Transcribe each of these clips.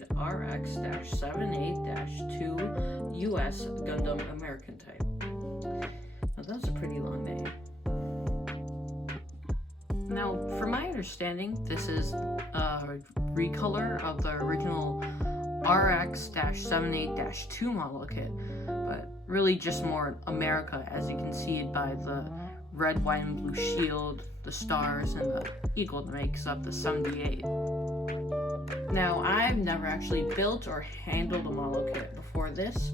made RX-78-2 US Gundam American type. Now that's a pretty long name. Now, from my understanding, this is a recolor of the original RX-78-2 model kit, but really just more America, as you can see it by the red, white, and blue shield, the stars, and the eagle that makes up the 78. Now, I've never actually built or handled a model kit before this,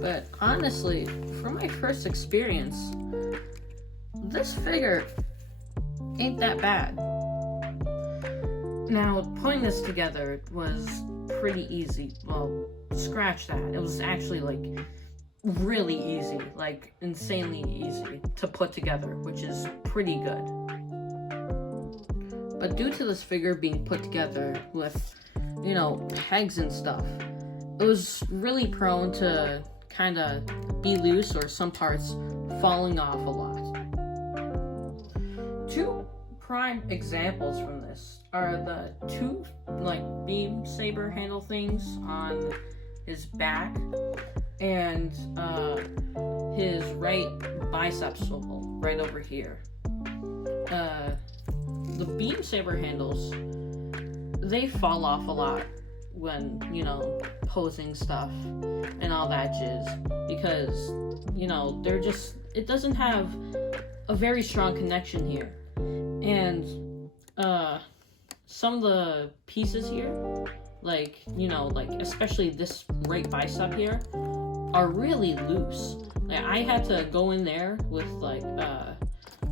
but honestly, from my first experience, this figure ain't that bad. Now, putting this together was pretty easy. Well, scratch that. It was actually like really easy, like insanely easy to put together, which is pretty good. But due to this figure being put together with, you know, pegs and stuff, it was really prone to kind of be loose or some parts falling off a lot. Two prime examples from this are the two like beam saber handle things on his back and his right bicep swivel right over here. The beam saber handles, they fall off a lot when, you know, posing stuff and all that jizz, because, you know, they're just, it doesn't have a very strong connection here. And some of the pieces here, like, you know, like especially this right bicep here, are really loose. Like, I had to go in there with like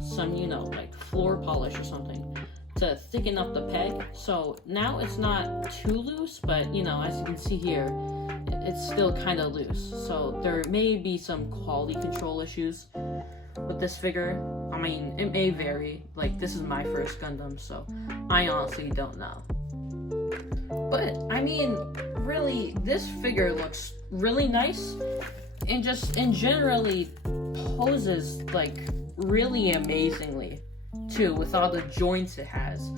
some, you know, like floor polish or something to thicken up the peg. So now it's not too loose, but, you know, as you can see here, it's still kind of loose. So there may be some quality control issues with this figure. I mean, it may vary. Like, this is my first Gundam, so I honestly don't know. But, I mean, really, this figure looks really nice and just, and generally poses, like, really amazingly, too, with all the joints it has,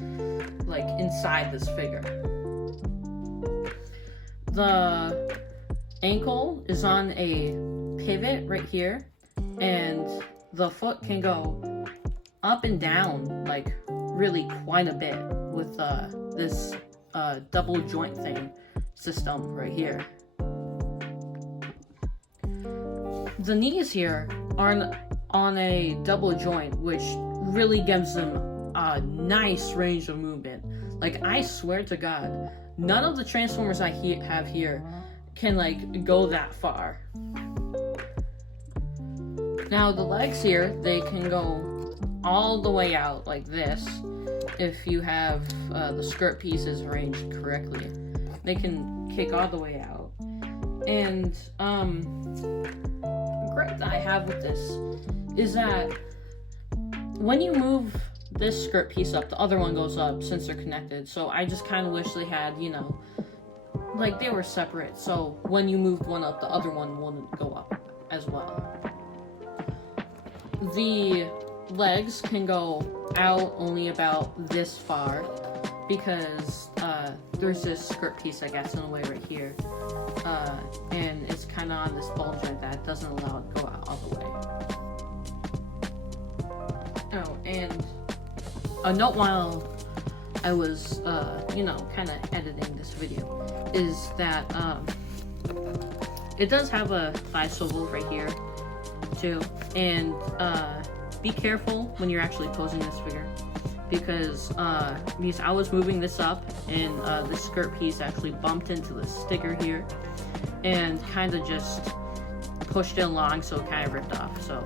like, inside this figure. The ankle is on a pivot right here, and the foot can go up and down, like, really quite a bit with this double joint thing system right here. The knees here are on a double joint, which really gives them a nice range of movement. Like, I swear to God, none of the Transformers I have here can, like, go that far. Now, the legs here, they can go all the way out like this if you have the skirt pieces arranged correctly. They can kick all the way out. And the gripe that I have with this is that when you move this skirt piece up, the other one goes up since they're connected. So I just kind of wish they had, you know, like they were separate. So when you moved one up, the other one wouldn't go up as well. The legs can go out only about this far because there's this skirt piece that gets in the way right here, and it's kind of on this ball joint that doesn't allow it to go out all the way. Oh, and a note while I was, you know, kind of editing this video is that it does have a thigh swivel right here too, and be careful when you're actually posing this figure, because I was moving this up and the skirt piece actually bumped into the sticker here and kind of just pushed it along, so it kind of ripped off. So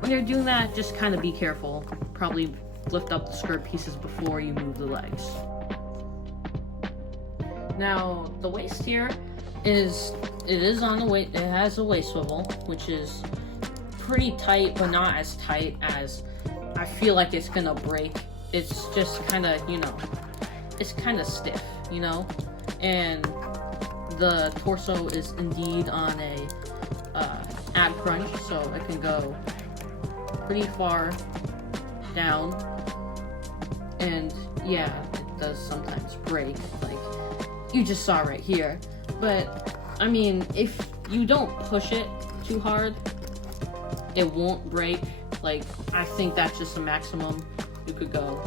when you're doing that, just kind of be careful. Probably lift up the skirt pieces before you move the legs. Now, the waist here is on the waist. It has a waist swivel, which is pretty tight, but not as tight as I feel like it's gonna break. It's just kind of, you know, it's kind of stiff, you know. And the torso is indeed on a ab crunch, so it can go pretty far down. And yeah, it does sometimes break. Like, you just saw right here. But I mean, if you don't push it too hard, it won't break. Like, I think that's just the maximum you could go,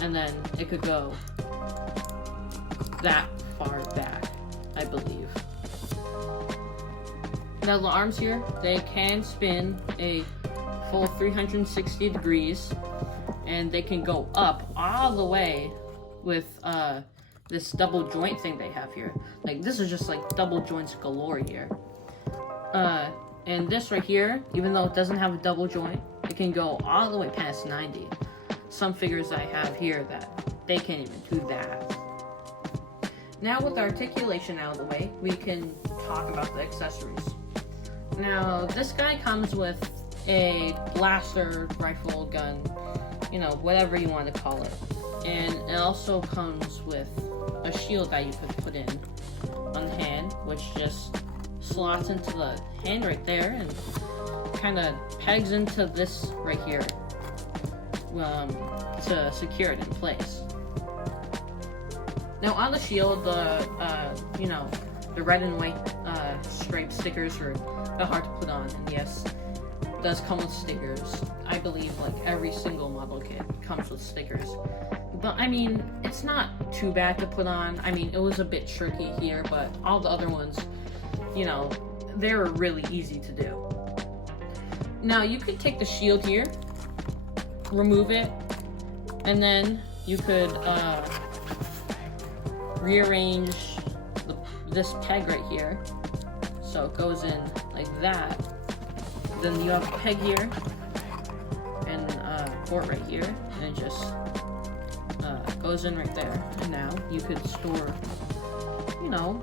and then it could go that far back, I believe. Now the arms here, they can spin a full 360 degrees, and they can go up all the way with this double joint thing they have here. Like, this is just like double joints galore here. And this right here, even though it doesn't have a double joint, it can go all the way past 90. Some figures I have here that they can't even do that. Now with articulation out of the way, we can talk about the accessories. Now this guy comes with a blaster, rifle, gun, you know, whatever you want to call it. And it also comes with a shield that you could put in on the hand, which just slots into the hand right there and kind of pegs into this right here to secure it in place. Now on the shield, you know, the red and white striped stickers are hard to put on, and yes, it does come with stickers. I believe like every single model kit comes with stickers. But I mean, it's not too bad to put on. I mean, it was a bit tricky here, but all the other ones, you know, they were really easy to do. Now you could take the shield here, remove it, and then you could rearrange this peg right here, so it goes in like that. Then you have a peg here and a port right here, and it just goes in right there. And now you could store, you know,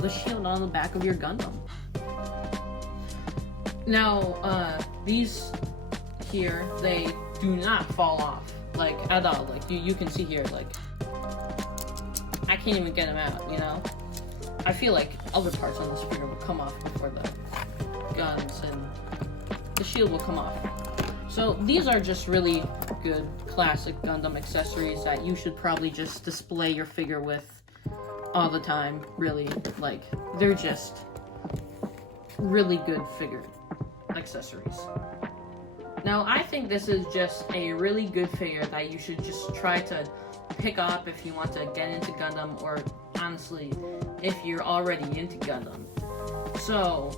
the shield on the back of your Gundam. Now these here, they do not fall off, like, at all. Like, you can see here, like, I can't even get them out, you know? I feel like other parts on this figure will come off before the guns and the shield will come off. So these are just really good classic Gundam accessories that you should probably just display your figure with all the time, really. Like, they're just really good figure accessories. Now, I think this is just a really good figure that you should just try to pick up if you want to get into Gundam, or honestly, if you're already into Gundam. So,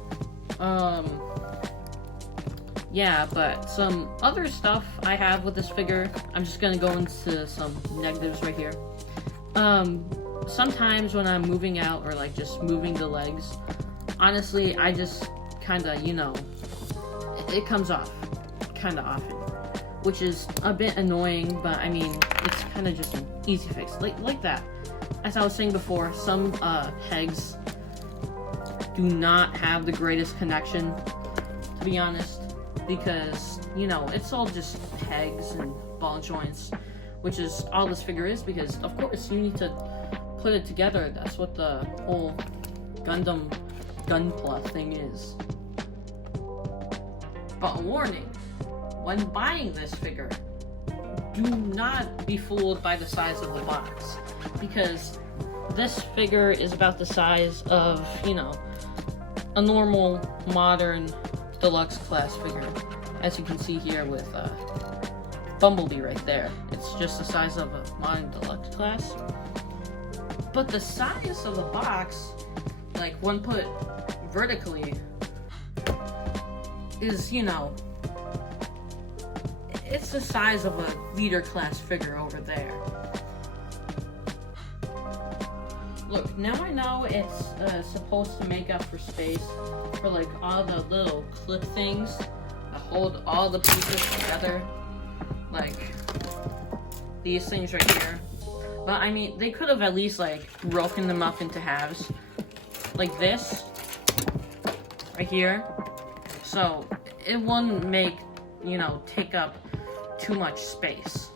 yeah, but some other stuff I have with this figure, I'm just gonna go into some negatives right here. Sometimes when I'm moving out, or like just moving the legs, honestly, I just kinda, you know, it comes off kinda often, which is a bit annoying, but I mean, it's kinda just an easy fix, like that. As I was saying before, some pegs do not have the greatest connection, to be honest, because, you know, it's all just pegs and ball joints, which is all this figure is, because of course you need to put it together. That's what the whole Gundam Gunpla thing is. But warning, when buying this figure, do not be fooled by the size of the box, because this figure is about the size of, you know, a normal modern deluxe class figure, as you can see here with Bumblebee right there. It's just the size of a modern deluxe class. But the size of the box, like when put vertically, is, you know, it's the size of a leader class figure over there. Look, now I know it's supposed to make up for space for like all the little clip things that hold all the pieces together, like these things right here. But I mean, they could have at least like broken them up into halves, like this right here, so it wouldn't make, you know, take up too much space.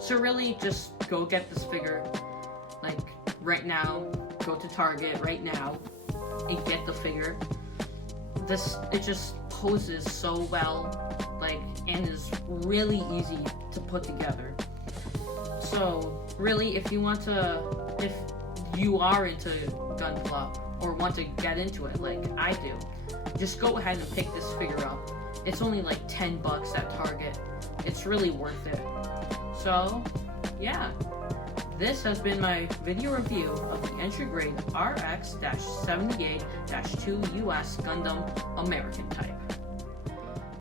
So really, just go get this figure, like right now. Go to Target right now and get the figure. It just poses so well, like, and is really easy to put together. So really, if you want to if you are into Gunpla or want to get into it like I do, just go ahead and pick this figure up. It's only like 10 bucks at Target. It's really worth it. So, yeah. This has been my video review of the entry grade RX-78-2 US Gundam American type.